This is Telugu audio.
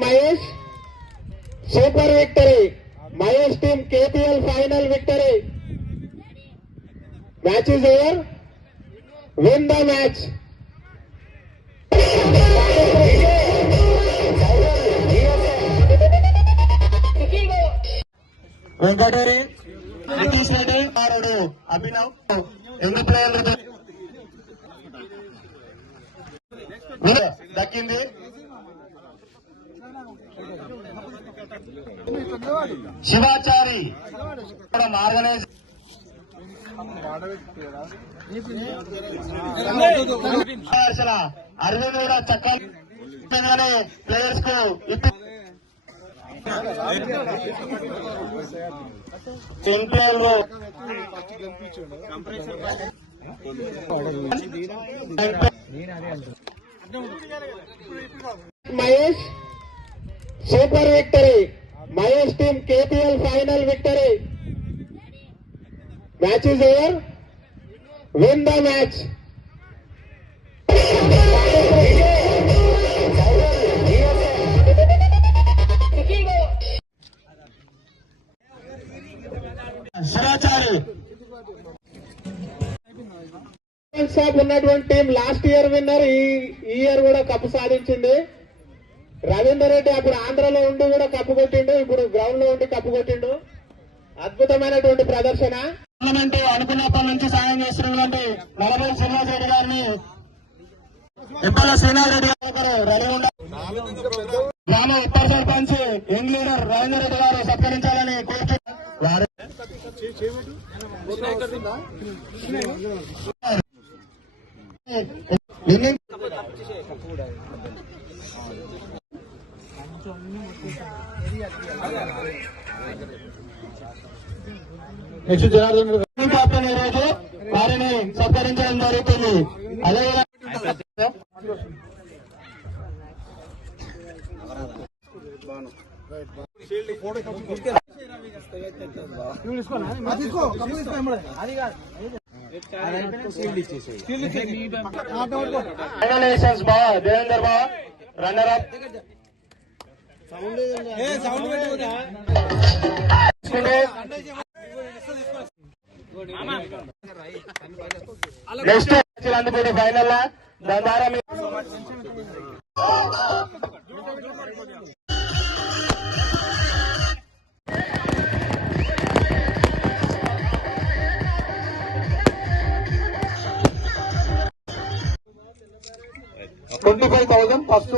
Mahesh. Super victory. Mahesh team KPL final victory. Match is over win the match వెంకటరి Nitish Reddy ఆరుడు అభినవ్ ఎన్ని ప్లేయర్లు? దక్కింది. శివాచారి. ఆర్గనైజ్ అసలు అరవింద్ కూడా చక్కగానే ప్లేయర్స్కు ఇప్పి Mahesh super victory. Mahesh team KPL final victory. Match is over win the match ఉన్నటువంటి టీం లాస్ట్ ఇయర్ విన్నర్ ఈ ఇయర్ కూడా కప్పు సాధించింది. రవీందర్ రెడ్డి అప్పుడు ఆంధ్రలో ఉండి కూడా కప్పు కొట్టిండు ఇప్పుడు గ్రౌండ్లో ఉండి కప్పు కొట్టిండు. అద్భుతమైనటువంటి ప్రదర్శన. గవర్నమెంట్ అనుకున్నప్పటి నుంచి సాయం చేస్తున్నటువంటి నలభై శ్రీనివాస్ రెడ్డి గారిని ఇప్పల శ్రీనివాస్ రెడ్డి గారు గ్రామ ఉప సర్పంచ్ యంగ్ లీడర్ రవీందర్ రెడ్డి గారు సత్కరించాలని కోరుతున్నారు నెక్స్ట్ జనార్దన్ కెప్టెన్ ఈ రోజు వారిని సత్కరించడం జరుగుతుంది అదే కంగ్రాచులేషన్స్ బావ దేవేందర్ బావ రన్నర్ అప్ నెక్స్ట్ అందుకుంటే ఫైనల్ దాని ద్వారా మీ- ట్వంటీ ఫైవ్ థౌసండ్ ఫస్ట్